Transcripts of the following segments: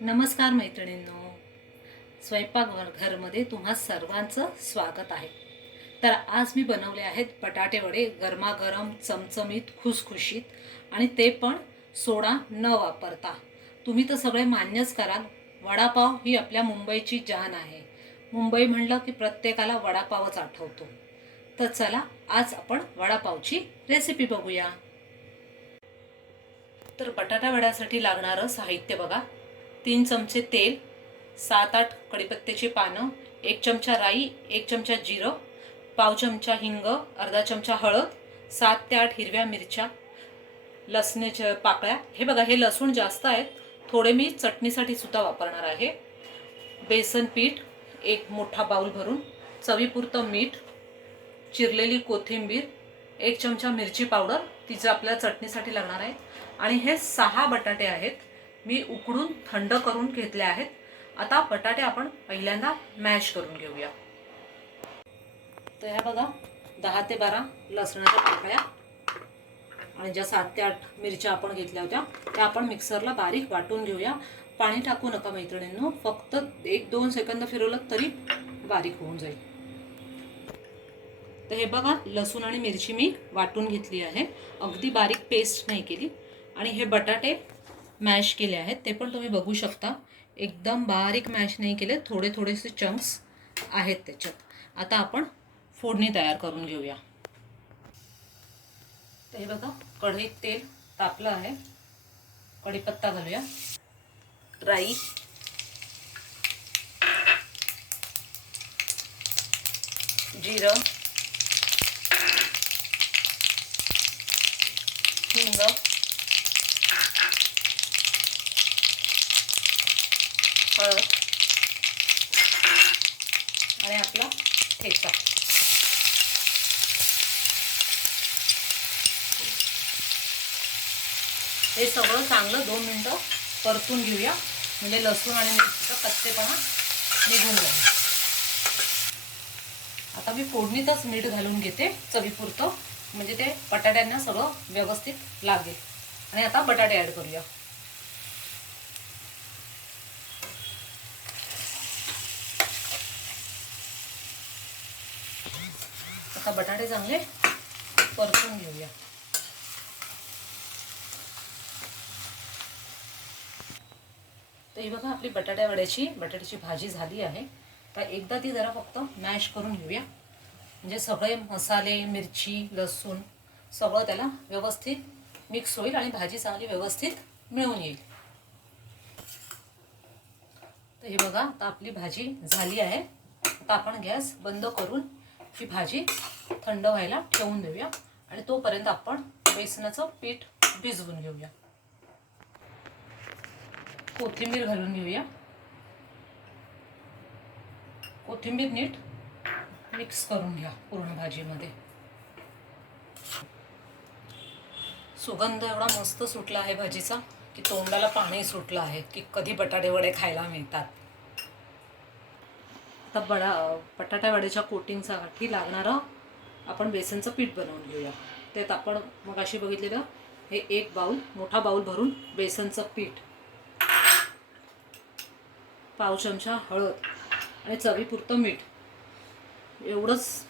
नमस्कार मैत्रिणींनो, स्वयंपाकघरमध्ये तुम्हा सर्वांचं स्वागत आहे. तर आज मी बनवले आहेत बटाटे वडे, गरमागरम, चमचमीत, खुसखुशीत आणि ते पण सोडा न वापरता. तुम्ही तर सगळे मान्यच कराल, वडापाव ही आपल्या मुंबईची जान आहे. मुंबई म्हणलं की प्रत्येकाला वडापावच आठवतो. तर चला आज आपण वडापावची रेसिपी बघूया. तर बटाटा वड्यासाठी लागणारं साहित्य बघा: 3 चमचे तेल, 7-8 कढीपत्त्याची पानं, 1 चमचा राई, 1 चमचा जिरं, पाव चमचा हिंग, अर्धा चमचा हळद, 7 ते 8 हिरव्या मिरच्या, लसणाच्या पाकळ्या. हे बघा, हे लसूण जास्त आहेत, थोडे मी चटणीसाठी सुद्धा वापरणार आहे. बेसन पीठ 1 मोठा बाउल भरून, चवीपुरतं मीठ, चिरलेली कोथिंबीर, 1 चमचा मिरची पावडर, तिचं आपल्याला चटणीसाठी लागणार आहे. आणि हे 6 बटाटे आहेत, मी उकडून थंड करून घेतले आहेत. आता बटाटे आपण पहिल्यांदा मॅश करून घेऊया. तर ह्या बघा 10 ते 12 लसणाच्या पाकळ्या आणि ज्या 7 ते 8 मिरच्या आपण घेतल्या होत्या त्या आपण मिक्सरला बारीक वाटून घेऊया. पाणी टाकू नका मैत्रिणींनो, फक्त 1-2 सेकंद फिरवलं तरी बारीक होऊन जाईल. तर हे बघा, लसूण आणि मिरची मी वाटून घेतली आहे, अगदी बारीक पेस्ट नाही केली. आणि हे बटाटे मॅश केले आहेत, ते पण तुम्ही बघू शकता, एकदम बारीक मॅश नाही केले, थोडे थोडेसे चंक्स आहेत त्याच्यात. आता आपण फोडणी तयार करून घेऊया. तर हे बघा, कढईत तेल तापलं आहे, कढीपत्ता घालूया, राई, जिरं, हिंग, हळद आणि आपला ठेचा. हे सगळं चांगलं 2 मिनिटं परतून घेऊया, म्हणजे लसूण आणि मिरचीचा कच्चेपणा निघून जाईल. आता मी फोडणीतच मीठ घालून घेते चवीपुरतं, म्हणजे ते बटाट्यांना सगळं व्यवस्थित लागेल. आणि आता बटाटे ॲड करूया. आता बटाटे चांगले परतून घेऊया. तर ही बघा, आपली बटाट्याची भाजी झाली आहे. तर एकदा ती जरा फक्त मॅश करून घेऊया, म्हणजे सगळे मसाले, मिरची, लसूण सगळं त्याला व्यवस्थित मिक्स होईल आणि भाजी चांगली व्यवस्थित मिळून येईल. तर हे बघा, आता आपली भाजी झाली आहे. आता आपण गॅस बंद करून ही भाजी थंड व्हायला ठेवून देऊया आणि तोपर्यंत आपण बेसनाचं पीठ भिजवून घेऊया. कोथिंबीर घालून घेऊया. कोथिंबीर नीट मिक्स करून घ्या पूर्ण भाजीमध्ये. सुगंध एवढा मस्त सुटला आहे भाजीचा की तोंडाला पाणी सुटलं आहे की कधी बटाटे वडे खायला मिळतात. आता बटाटा वड्याच्या कोटिंगसाठी लागणारं आपण बेसनचं पीठ बनवून घेऊया. त्यात आपण मगाशी बघितलेलं हे 1 बाउल, मोठा बाउल भरून बेसनचं पीठ, पाव चमचा हळद आणि चवीपुरतं मीठ एवढंच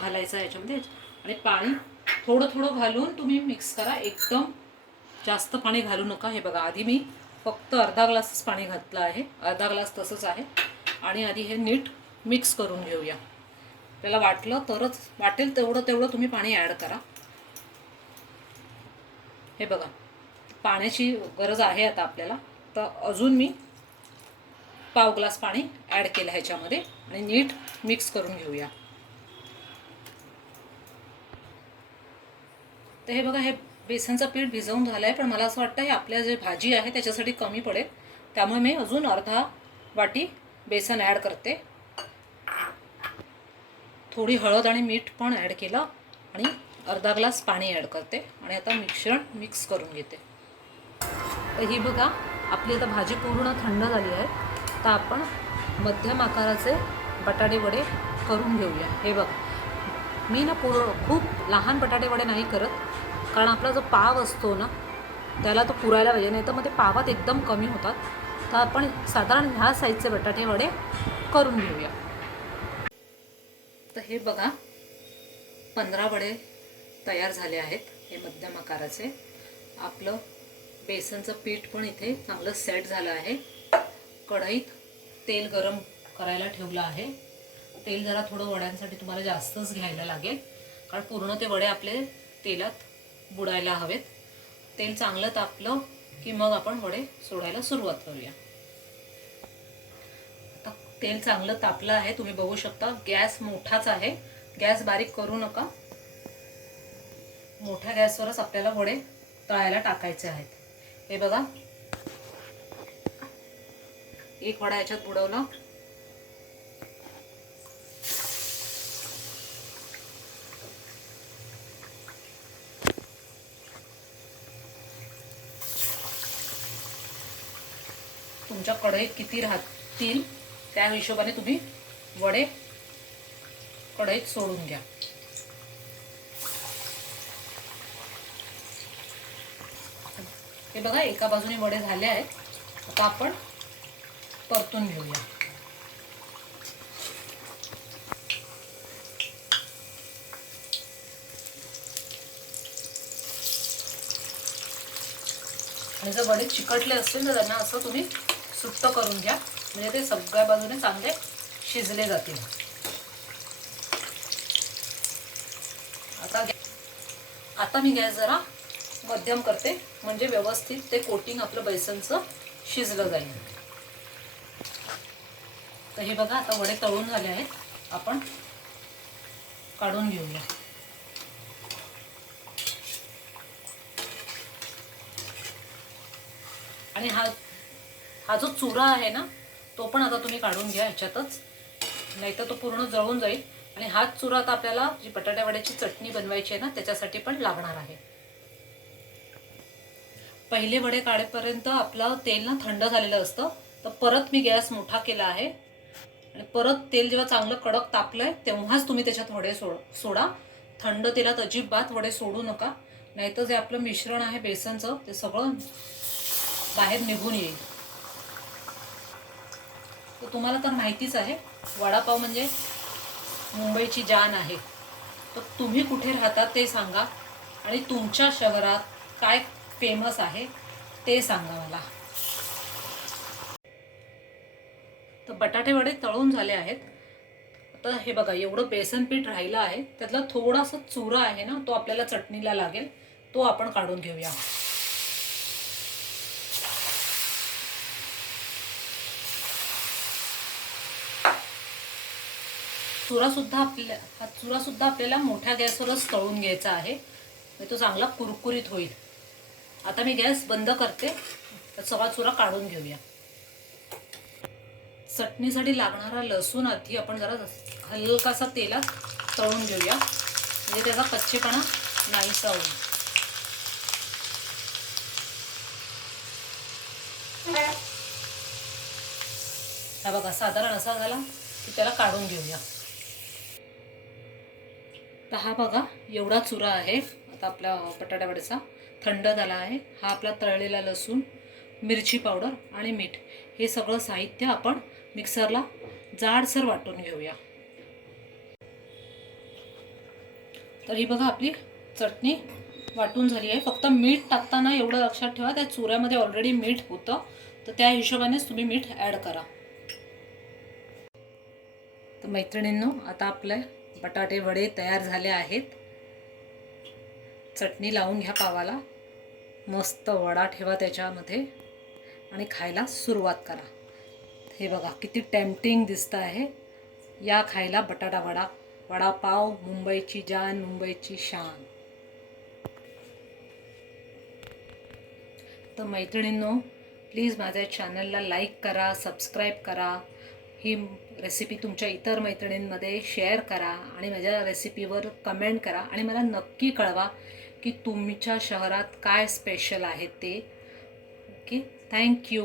घालायचं आहे याच्यामध्ये. आणि पाणी थोडं थोडं घालून तुम्ही मिक्स करा, एकदम जास्त पाणी घालू नका. हे बघा, आधी मी फक्त अर्धा ग्लासच पाणी घातलं आहे, अर्धा ग्लास तसंच आहे. आणि आधी हे नीट मिक्स करून घेऊया. त्याला वाटेल तेवढं तुम्ही पाणी ॲड करा. हे बघा, पाण्याची गरज आहे आता आपल्याला, तर अजून मी पाव ग्लास पाणी ॲड केलं ह्याच्यामध्ये आणि नीट मिक्स करून घेऊया. तर हे बघा, हे बेसनचं पीठ भिजवून झालं आहे, पण मला असं वाटतं हे आपल्या जे भाजी आहे त्याच्यासाठी कमी पडेल, त्यामुळे मी अजून अर्धा वाटी बेसन ॲड करते. थोडी हळद आणि मीठ पण ॲड केलं आणि अर्धा ग्लास पाणी ॲड करते आणि आता मिश्रण मिक्स करून घेते. तर ही बघा, आपली आता भाजी पूर्ण थंड झाली आहे. तर आपण मध्यम आकाराचे बटाटे वडे करून घेऊया. हे बघा, मी ना खूप लहान बटाटे वडे नाही करत, कारण आपला जो पाव असतो ना त्याला तो पुरायला पाहिजे, नाही तर मग ते पावात एकदम कमी होतात. तर आपण साधारण ह्या साईजचे बटाटे वडे करून घेऊया. तर हे बघा 15 वडे तयार झाले आहेत. हे मध्यम आकाराचे. आपलं बेसनचं पीठ पण इथे चांगलं सेट झालं आहे. कढईत तेल गरम करायला ठेवलं आहे. तेल जरा थोडं वड्यांसाठी तुम्हाला जास्तच घ्यायला लागेल, कारण पूर्ण ते वडे आपले तेलात बुडायला हवेत. तेल चांगलं तापलं की मग आपण वडे सोडायला सुरुवात करूया. आता तेल चांगलं तापलं आहे, तुम्ही बघू शकता. गॅस मोठाच आहे, गॅस बारीक करू नका. मोठ्या गॅसवरच आपल्याला वडे तळायला टाकायचे आहेत. हे बघा, एक वडा याच्यात बुडवला. तुमच्या कढईत किती राहतील त्या हिशोबाने तुम्ही वडे कढईत सोडून घ्या. हे बघा, एका बाजूने वडे झाले आहेत. आता आपण परतून घेऊया. आणि जर वडे चिकटले असतील तर त्यांना असं तुम्ही सुट्ट करून घ्या, म्हणजे ते सगळ्या बाजूने चांगले शिजले जातील. आता मी गॅस जरा मध्यम करते, म्हणजे व्यवस्थित ते कोटिंग आपलं बेसनचं शिजलं जाईल. तर हे बघा, आता वडे तळून झाले आहेत. आपण काढून घेऊया. आणि हा जो चुरा आहे ना, तो पण आता तुम्ही काढून घ्या ह्याच्यातच, नाहीतर तो पूर्ण जळून जाईल. आणि हाच चुरा आता आपल्याला जी बटाट्या वड्याची चटणी बनवायची आहे ना, त्याच्यासाठी पण लागणार आहे. पहिले वडे काढेपर्यंत आपलं तेल ना थंड झालेलं असतं. तर परत मी गॅस मोठा केला आहे आणि परत तेल जेव्हा चांगलं कडक तापलंय तेव्हाच तुम्ही त्याच्यात वडे सोडा. थंड तेलात अजिबात वडे सोडू नका, नाहीतर जे आपलं मिश्रण आहे बेसनचं ते सगळं बाहेर निघून येईल. तर तुम्हाला तर माहितीच आहे, वडापाव म्हणजे मुंबईची जान आहे. तर तुम्ही कुठे राहता ते सांगा, आणि तुमच्या शहरात काय फेमस आहे ते सांगा मला. तर बटाटे वडे तळून झाले आहेत. आता हे बघा, एवढं बेसन पीठ राहिलं आहे, त्यातला थोडासा चुरा आहे ना, तो आपल्याला चटणीला लागेल, तो आपण काढून घेऊया. चुरा सुद्धा आपल्याला मोठ्या गॅसवरच तळून घ्यायचा आहे, म्हणजे तो चांगला कुरकुरीत होईल. आता मी गॅस बंद करते, तर सगळा चुरा काढून घेऊया. चटणीसाठी लागणारा लसूण आधी आपण जरा हलकासा तेलात तळून घेऊया, म्हणजे त्याचा कच्चेपणा नाहीसा होईल. हा बघा, साधारण असा झाला की त्याला काढून घेऊया. तर हा बघा, एवढा चुरा आहे आता आपल्या बटाट्या वड्याचा. थंड झाला आहे. हा आपला तळलेला लसूण, मिरची पावडर आणि मीठ, हे सगळं साहित्य आपण मिक्सरला जाडसर वाटून घेऊया. तर ही बघा, आपली चटणी वाटून झाली आहे. फक्त मीठ टाकताना एवढं लक्षात ठेवा, त्या चुऱ्यामध्ये ऑलरेडी मीठ होतं, तर त्या हिशोबानेच तुम्ही मीठ ॲड करा. तर मैत्रिणींनो, आता आपले बटाटे वडे तयार झाले आहेत. चटणी लावून घ्या पावाला, मस्त वडा ठेवा त्याच्यामध्ये आणि खायला सुरुवात करा. हे बघा, किती टेम्पटिंग दिसतं आहे. या खायला बटाटा वडा. वडापाव मुंबईची जान, मुंबईची शान. तर मैत्रिणींनो, प्लीज माझ्या चॅनलला लाईक करा, सबस्क्राईब करा. ही रेसिपी तुमच्या इतर मैत्रिणींमध्ये शेअर करा आणि माझ्या रेसिपीवर कमेंट करा. आणि मला नक्की कळवा की तुमच्या शहरात काय स्पेशल आहे ते. Okay, thank you.